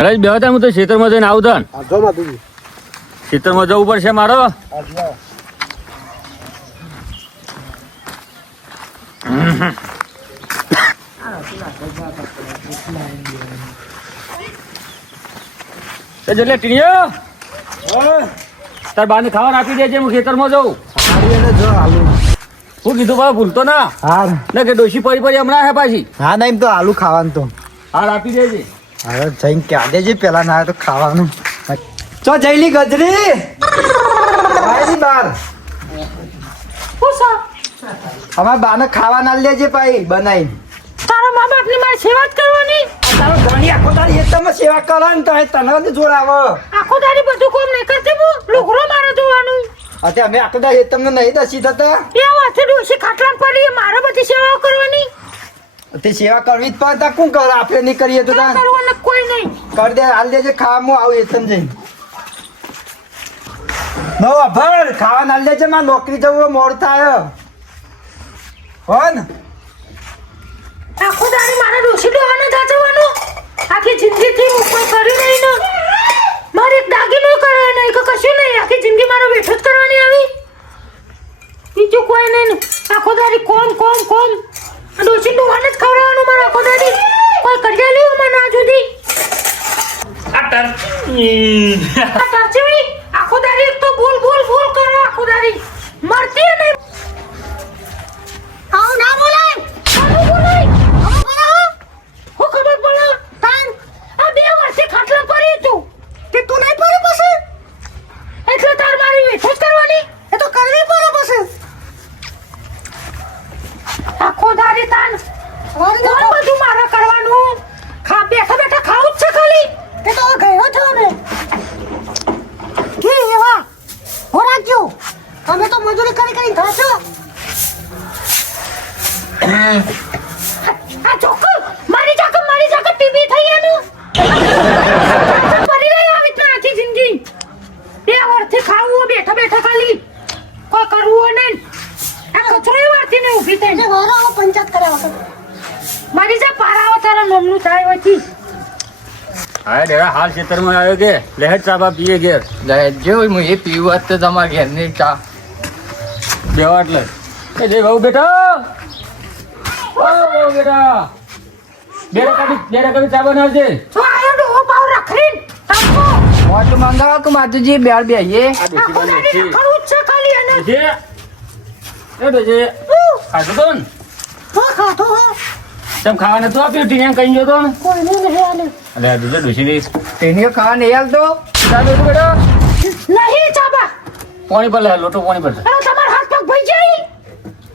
અરે બે હતા હું તો ખેતરમાં જઈને આવતા ખેતરમાં જવું પડશે મારો. એટલે ટીણીઓ તાર બાને ખાવા આપી દેજે, હું ખેતરમાં જાઉં. હું કીધું ભાઈ ભૂલતો ના. હા ને કે ડોશી પડી પડી હમણાં હે પાછી. હા ના એમ તો આલુ ખાવાનું તો હાલ આપી દેજે. હવે જઈને ક્યાં દેજે પેલા ના તો ખાવાનું. ચો જઈલી ગજરી ભાઈ બાર અમાર બાને ખાવા ના લેજે ભાઈ બનાવી. તારા મા બાપ ની મારી સેવા જ કરવાની. તારો ઘણી આખો તારી એકદમ સેવા કરવાની તો તને જોર આવે. આખો દાડી બધું કોમ નહીં કરતી હું લુગરો મારે જોવાનું. અત્યારે અમે આખો તારી તમને નહીં દસી થતા એ વાતે ડોશી ખાટલામાં પડી મારે બધી સેવા કરવાની. તે સેવા કરવી જ પડતા કોણ કરે? આપણે નહીં કરીએ તો તાર કરવાના કોઈ નહીં. કરી દે હાલ દેજે ખાવા હું આવું એકદમ જઈને. નો ભર ખાવા ના લેજે માં નોકરી જવું મોડ થાય હો ને. આખો દાડી મારે ડોશી ડોહાને જાચવાનું. આખી જિંદગીથી હું કોઈ કર્યું નહીં ને મારે એક દાગીનો કરે નહીં કે કશું નહીં. આખી જિંદગી મારો બેઠો જ કરવાની આવી, બીજું કોઈ નહીં ને. આખો દાડી કોમ કોમ કોમ ડોશી ડોહાને જ ખવડાવવાનું મારે આખો દાડી. કોઈ કરી લ્યું મને આ સુધી આ ટરચી આખો દાડી એક તો બોલ બોલ બોલ કરે આખો દાડી મરતી નહીં. આવ ના બોલાય આવ બોલાય આવ બોલાય હું ખબર પડે તાન આ 2 વર્ષથી ખાટલા પડી તું કે તું નહીં પડી પછી એટલે તાર મારી વેઠો જ કરવાની. એ તો કરવી પડે પછી આખો દાડી તાન બધું મારે કરવાનું. બેઠા બેઠા ખાવું જ છે ખાલી. એ તો ગયો થયો ને કે એવા હો રાખજો. તમે તો મજૂરી કરી કરી થાશો. આ ચોક્કસ મારી જાકર ટીવી થઈ એનું પડી રહી આવી તો આખી જિંદગી 2 વર્ષથી ખાવું બેઠા બેઠા ખાલી કોઈ કરવું નહીં. આ કચરો વારથી ને ઊભી થઈને વારો પંચાયત કર્યા વખત મારી જા પારાવા તારા નામનું થાય વચ્ચી. હા ડેરા હાલ ખેતરમાં આવ્યો કે લહેર ચા બા પીએ ઘેર જો હું એ પીવું તો તમારા ઘેરની ચા દેવા એટલે એ જય ભાऊ બેટા ઓ ભાऊ બેટા ડેરા કદી ચા બનાવજે. તો આયો ડોહો પાવ રાખીન તાકો મોટ મંગાવો કે માતુજી બેળ બેહીએ. આ ડોશી આખો બને દાડી છે રખડવું જ છે ખાલી એને. ડોશી એ ડોશી ખાધું તો ને હા ખાતો હો તેમ ખાવા નતું આપ્યું ટીને કઈ ગયો તો ને કોઈ નહીં આલે અલે દુજે ડોશીની તેની ખાવા નહીં હાલતો ચા દે બેટા નહીં ચાબા. પાણી પર લે લોટો પાણી પર અરે તમાર હાથ પગ ભઈ જાય.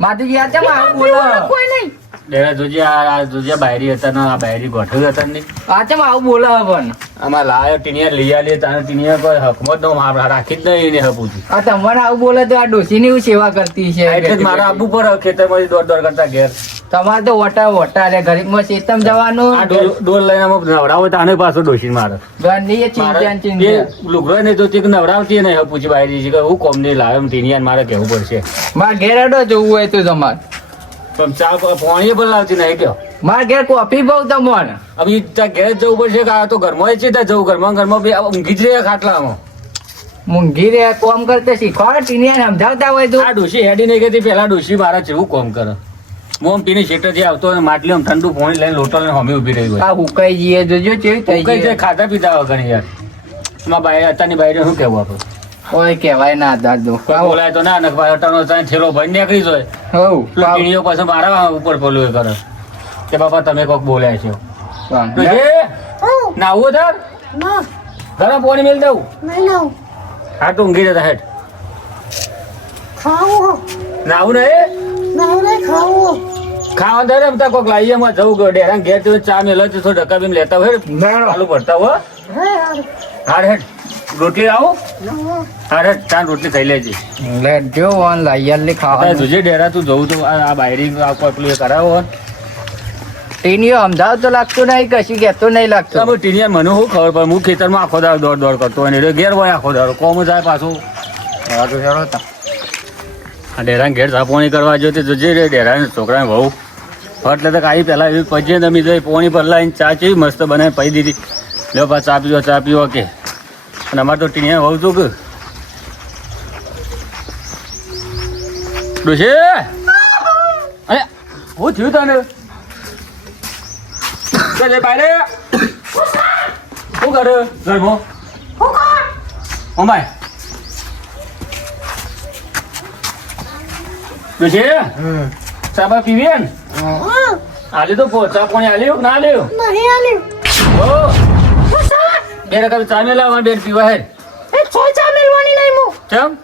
માતુજી આ ચમ આવું પીવાનું બોલો કોઈ નહીં. ડેરા જોજે આ જોજે બાયરી હતા ને આ બાયરી ગોઠવી હતા ને આ ચમ આવું બોલો પણ આમાં લાયો ટીનિયા લઈ આલી તાને ટીનિયા કોઈ હકમત નો રાખી જ નહીં એને હપુજી. આ તમારે આવું બોલે તો આ ડોશીની હું સેવા કરતી છે. એટલે જ મારા આબુ પર ખેતરમાંથી દોડ કરતા ઘેર તમારે તો વટા રે ઘડીકમાં શેતમ જવાનું આ ડોલ લઈને આમ નવડાવો તાને પાછો ડોશી મારે ઘરની એ ચિંતા ચિંતા લુગરો નહીં તો તે નવડાવતી નહીં હપુજી બાયરી છે કે હું કોમ નહીં લાવ્યો ટીનિયા મારે કહેવું પડશે. મારે ઘેર અડો જોવું હોય તો તમારે પણ ચા પાણી પણ લાવતી નહીં કયો મારે ઘેર કોફી બહુ તમને હવે ત્યાં ઘેર જ જવું પડશે કે આ તો ઘરમાં છે ત્યાં જવું ઘરમાં બે ઊંઘી જ રહ્યા ખાટલામાં. મૂંઘી રે કોમ કરતે શીખવાડો ટીનિયા સમજાવતા હોય તો. આ ડોશી હેડી નહીં કહેતી પેલા ડોશી મારા જેવું કોમ કરે. મોમ પીને શેટરથી આવતો અને માટલી આમ ઠંડુ પાણી લઈને લોટો લઈને હમી ઊભી રહી હોય. આ હુકાઈ જઈએ જોજો કેવી થઈ કઈ ગઈ. ખાતા પીતા વગર યાર એમાં બાય અત્યારની બાયરે શું કહેવું આપણે ઓય કહેવાય ના દાદો કોઈ બોલાય તો ના નખ અટાનો ત્યાં થેલો ભરી નીકળી જાય હવ પીણીઓ પાછો મારા ઉપર પેલું એ કરે કે બાપા તમે કોક બોલ્યા છો નાવું તાર ના ઘરે પાણી મેળ દઉં નહીં નાવ હા તો ઊંઘી જતા હેઠ ખાવું નાવું ને નાવ નહીં ખાવું. ખાવા દે રમતા કોક લાવીએ માં જવું ગયો ડેરા ઘેર તો ચા મેલો તો થોડું ડક્કા બીમ લેતા હોય ચાલુ ભરતા હો હે યાર હાર હેઠ રોટલી આવું હાર હેઠ ચાર રોટલી ખાઈ લેજે. લેટ જો ઓન લાયરલી ખાવા તુજે ડેરા તું જવું તો આ બાયરી પેલું એ કરાવો ટીનીઓ સમજાવ તો લાગતું નહીં કશું કહેતો નહીં લાગતું. તમે ટીનિયા મને શું ખબર પડે હું ખેતરમાં આખો દાડો દોડ કરતો હોય ને ઘેર હોય આખો દાડો કોમ જાય પાછું આ ડેરાને ઘેર સાપોણી કરવા જો તે જોજે રે ડેરાને છોકરાને બહુ એટલે તો કાંઈ પહેલાં એવી પજે નમી જાય પોણી પર લાવીને ચા કેવી મસ્ત બનાવી પી દીધી લ્યો બા ચા પીવો કે અને અમારે તો ટીણીયા હોવું છું કે ડોશી અરે હું થયું તને બારે શું કરે ઘરમાં ભાઈ ડોશી ચા બા પીવી ને આજે તો ચા પાણી આલ્યો ના આલ્યો ઓ બે રકમ ચા મેલા અમારે બેન પીવા હે ચા મેળવાની નહીં હું કેમ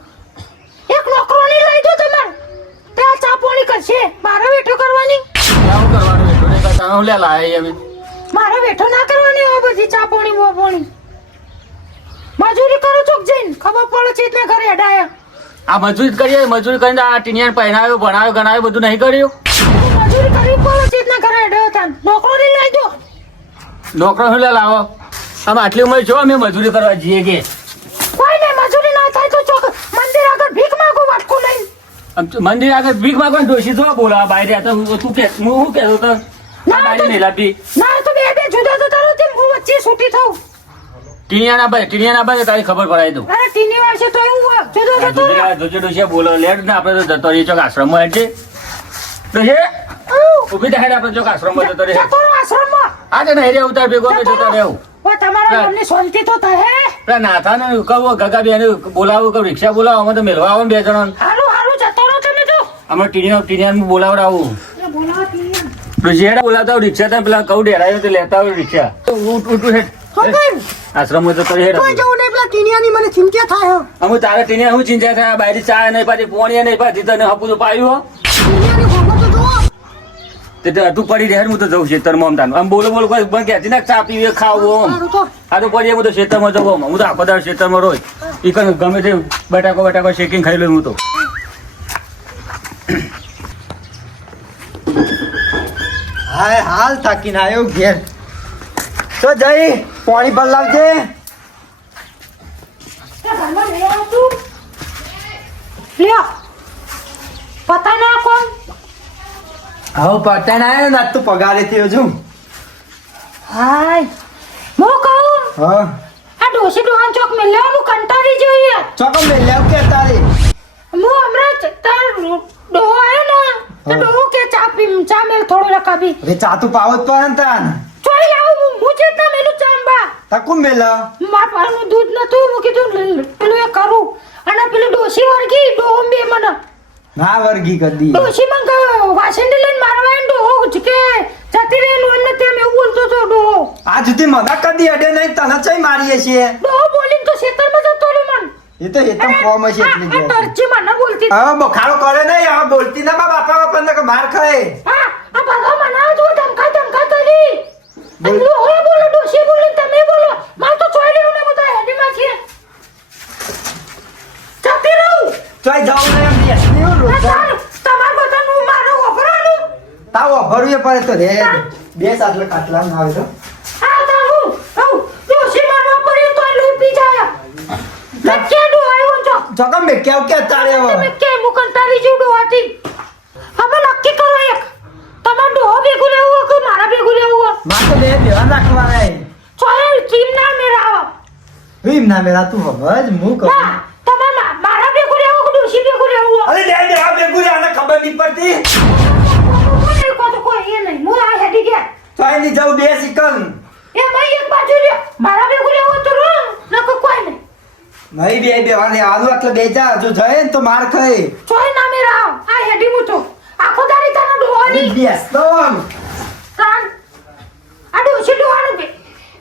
એક નોકરોની લઈ દો તમારે ત્યાં ચા પાણી કરશે મારો વેઠો કરવાની શું કરવાનું બેઠો ને ચા લે લાય અમે મારો વેઠો ના કરવાની હોય બધી ચા પાણી મજૂરી કરું છું જઈને ખબર પડે છે એટલે ઘરે અડાયા આ મજૂરી કરીએ મજૂરી કરીને આ ટીનિયાને પહેરાવ્યો ભણાવ્યો ગણાવ્યો બધું નહીં કર્યું મજૂરી કરવી પડે છે એટલે ઘરે અડાયો તાન નોકરોની લઈ દો નોકરો શું લે લાવો આમ આટલી ઉંમર છો અમે મજૂરી કરવા જઈએ કે કોઈ ને મજૂરી ના થાય તો ચોક મંદિર આગળ ભીખ માંગો વાટકો લઈને મંદિર આગળ ભીખ માંગવા ડોશી તો બોલા બહાર આ તો તું કે હું શું કહેતો તો બહાર નહીં લાવતી ના તો બે જુદા તો તારો તેમ હું વચ્ચે છૂટી થઉં ટીનિયાના ભાઈ તારી ખબર પડાવી દઉં અરે ટીની વાસે તો એવું જુદો જતો જોજે ડોશી બોલો લેટ ને આપણે તો જતો રહીએ ચોક આશ્રમમાં હેઠે ડોશી ઉભી થાય આપણે ચોક આશ્રમમાં જતો રહે જતો રહો આશ્રમમાં આજે નહીં રે ઉતાર ભેગો અમે જતા રહેવું તમારા મનની શાંતિ તો થાય પેલા નાથાને કહું ગગા બેન બોલાવું કે રિક્ષા બોલાવો અમે તો મેળવા આવો ને બે જણા હારું જતો રહો તમે તો અમે ટીનિયાને બોલાવડાવું બોલાવા ટીની ડોશી બોલાવતા હોય રિક્ષા તો પેલા કહું ડેરાયો તો લેતા હોય રિક્ષા ઉઠું હેઠ આશ્રમમાં જતો રહે મને ચિંતા થાય અમે તારા ટીનિયા શું ચિંતા થાય બાયરી ચા નહીં પાછી પોણી નહીં પાછી તને હપું તો પાયું હો તે તું પડી રહે હું તો જઉં ખેતરમાં તાનું આમ બોલો કોઈ બંધ કહેતી ના ચા પીવે ખાવું આ તો પડીએ હું તો ખેતરમાં જવું હું તો આખો દાડો ખેતરમાં રોજ એ કઈ ગમે તે બટાકો શેકીને ખાઈ લઉં હું તો હાલ થાકીને આવ્યો ઘેર તો જઈ પાણી ભર લાવજે પતા ના કોણ હવે પટાઈને આવ્યો ને તું પગારે થયો છું હાય હું કહું હા આ ડોસી ડોહાન ચોક મેલ્યા હું કંટાળી જોઈએ ચોકો મેલ્યા કે તારી હું હમણાં તાર ડોહો આવ્યો ને તો ડોહો કે ચા મેલ થોડો રકાબી હવે ચા તું પાવો જ પડે ને તાન ચોઈ આવું હું છે ના મેલું ચાંબા તકુ મેલા માર પાનું દૂધ નતું હું કીધું પેલું એ કરું અને પેલું ડોસી વર્ગી ડોહો બે મને ના વર્ગી કદી ડોસી મંગ વાસંડી લઈને મારવા એન ડોહો કે જતી રહેલું એમને તેમ એવું બોલતો તો ડોહો આ જુદી મને કદી અડે નહીં તને ચઈ મારીએ છીએ ડોહો બોલીને તો ખેતરમાં જતો રહ્યો મન એ તો એકદમ ફોર્મ છે એટલે આ તરજી મને બોલતી હવે બખાડો કરે નહીં હવે બોલતી ના બાપા માર ખાય હા આ બધા મનાવ જો ધમકા કરી બોલ. બોલો ડોસી બોલી તમે બોલો માર તો ચોઈ લેવું ને બધા હેડીમાં છે જતી રહું ચોઈ જાવ ને એમ બેસની હો રોજ તમાર બધાનું મારો વફરાનું તાવ ભરવું પડે તો રે બે સાટલે કાટલા ના આવે તો આ તારું ડોસી મારવા પડ્યું તો લોહી પી જાય લક્કે ડો આવ્યો છો ચોકમ બે કેવ કે તારે હવે તમે કે મુકન તારી જીવડો હતી હવે નક્કી કરો એક તમાર ડોહો ભેગું રહેવું કે મારા ભેગું રહેવું માં તો બે દેવા નાખવા રે ચોય ટીમ ના મેરાવો વીમ ના મેરા તું હમજ હું કહું ના તમાર મારા ભેગું રહેવું કે ડોસી ભેગું રહેવું અરે દે આ બેગુરી આને ખબર નહીં પડતી કોઈ એ નહીં હું આ હેડી ગયા ચોઈ ની જાવ બે સિકન એ ભાઈ એક બાજુ રે મારા ભેગું રહેવું તો રો નકો કોઈ નહીં નહીં બે બેવાને આલુ એટલે બે જા જો જાય ને તો માર ખાય ચોય ના મેરા આ હેડી મુતો આખો દાડી તને ડોવાની બેસ તો તાન આ ડોસી ડોવાનું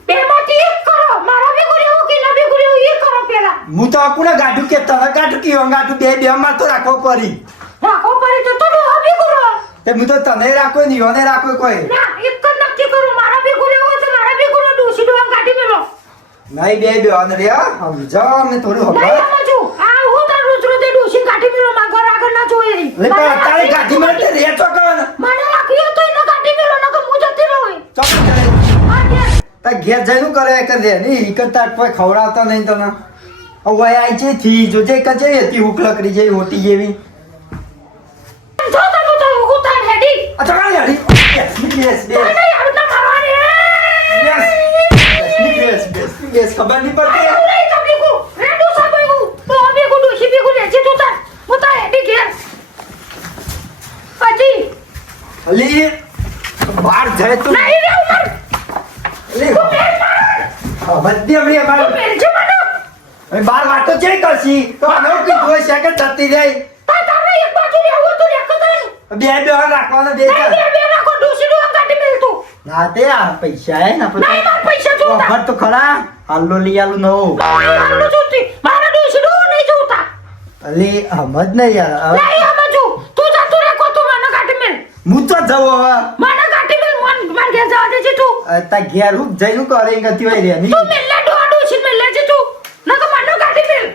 બેમાંથી એક કરો મારા ભેગું રહેવું કે ના ભેગું રહેવું એ કરો પેલા હું તો કોને ગાડું કે તને ગાડું કે ગાડું બે માં તો રાખવો પડી રાખો પડી તો ડોહા ભેગું રહો તે હું તો તને રાખો ની ઓને રાખો કોઈ ના એક જ નક્કી કરું મારા ભેગું રહેવું તો મારા ભેગું રહો ડોસી ડોહા કાઢી મેલો નહીં બે બેવાને રે સમજાવ અમને થોડું નહીં ખબર સમજુ આ હું તાર રોજ ડોસી કાઢી મેલો માં ઘર આગળ ના જોઈ રહી લે પણ તારી ગાડી માં રે ચોકન મને રાખ્યો તો એને કાઢી મેલો નકો હું જતી રહું ચોકન કરે આ કે તા ઘેર જઈનું કરે કે રે ની ઈકતા કોઈ ખવડાવતા નહીં તને હવે આઈ છે થી જોજે કજે હતી હુક લકડી જેવી હોતી જેવી જો તમે તો હું તાર હેડી આ ચોકન યારી યસ તને યાર ના મારવાની યસ યસ કેસ ખબર નહીં પડતી આવું નહીં તો ભેગું. રેડું સાંભળ્યું. તો ભેગું ડોશી ભેગું રહેજે તું તાર. હું તાર હેડી ઘેર. પછી અલી બહાર જાય તું નહીં રહેવું માર. અલી તું મેલ માર. બધી હમણાં તું અમારે મેલ છે મને. બાર વાતો છે કરશી તો આનો કીધું હોય છે કે જતી રહી તારે એક બાજુ રહેવું તો રેખ તારે. બે રાખવાનો બે બે નાખો ડોશી ડોહા કાઢી મેલ તું. ના તે આ પૈસા હે ને નહીં માર પૈસા જોતા. ઓફર તો ખરા હાલો લઈ આલું નવું મારું જોતી. મારા ડોશી ડોહા નહીં જોતા. અલી અહમદ ને યાર નહીં સમજુ. તું જતો રહે કો તું મને કાઢી મેલ. હું તો જવું હવે મને કાઢી મેલ. માર ઘેર જવા દેજે તું. તા ઘેર હું જઈને કરે ગતિ હોય રે તું મેલ્લા ડોહા ડોશી મેલ લેજે તું. નકો મને કાઢી મેલ.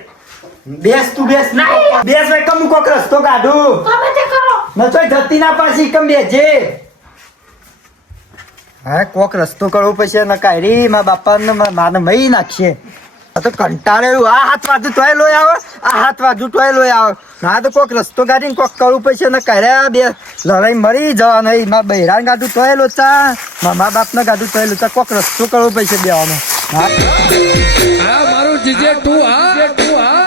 બેસ તું બેસ નહીં. બેસ ભાઈ કમ કોક રસ્તો કાઢું તમે તે કરો. ન તો જતી ના પાછી કમ બેજે હા કોક રસ્તો કરવો પછી ન કાઢી મારા બાપા ને માને મહી નાખશે આ તો કંટાળેલું આ હાથ બાજુ તોય લોય આવે આ હાથ બાજુ તોય લોય આવે ના તો કોક રસ્તો કાઢીને કોક કરવું પછી ન કાઢ્યા બે લડાઈ મરી જવા નહીં મારા બહેરાન ગાડું તોય લોચા મારા બાપ ને ગાડું તોય લોચા કોક રસ્તો કરવો પછી બેવાનો હા મારું જીજે તું હા